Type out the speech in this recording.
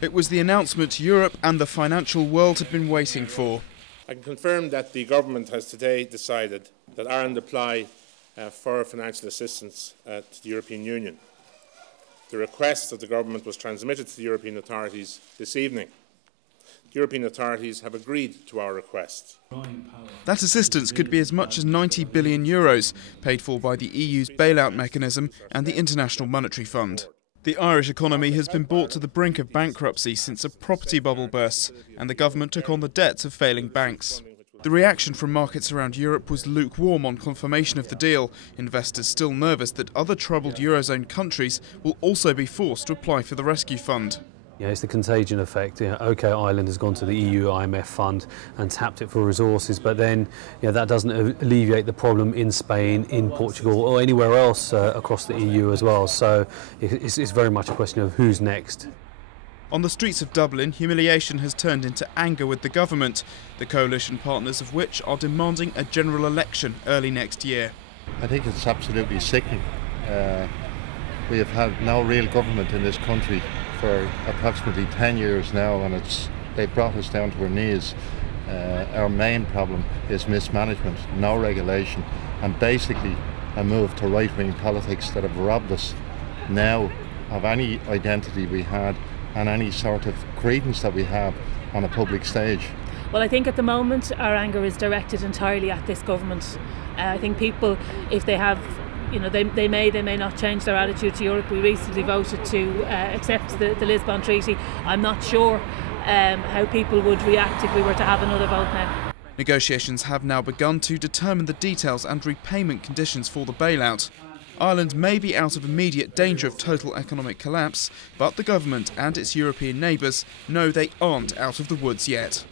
It was the announcement Europe and the financial world had been waiting for. I can confirm that the government has today decided that Ireland apply for financial assistance to the European Union. The request of the government was transmitted to the European authorities this evening. The European authorities have agreed to our request. That assistance could be as much as €90 billion, paid for by the EU's bailout mechanism and the International Monetary Fund. The Irish economy has been brought to the brink of bankruptcy since a property bubble burst, and the government took on the debts of failing banks. The reaction from markets around Europe was lukewarm on confirmation of the deal, investors still nervous that other troubled Eurozone countries will also be forced to apply for the rescue fund. Yeah, it's the contagion effect. OK, Ireland has gone to the EU IMF fund and tapped it for resources, but then that doesn't alleviate the problem in Spain, in Portugal or anywhere else across the EU as well. So it's very much a question of who's next. On the streets of Dublin, humiliation has turned into anger with the government, the coalition partners of which are demanding a general election early next year. I think it's absolutely sickening. We have had no real government in this country for approximately 10 years now, and they've brought us down to our knees. Our main problem is mismanagement, no regulation, and basically a move to right-wing politics that have robbed us now of any identity we had and any sort of credence that we have on a public stage. Well, I think at the moment our anger is directed entirely at this government. I think people, if they have, they may not change their attitude to Europe. We recently voted to accept the Lisbon Treaty. I'm not sure how people would react if we were to have another vote now. Negotiations have now begun to determine the details and repayment conditions for the bailout. Ireland may be out of immediate danger of total economic collapse, but the government and its European neighbours know they aren't out of the woods yet.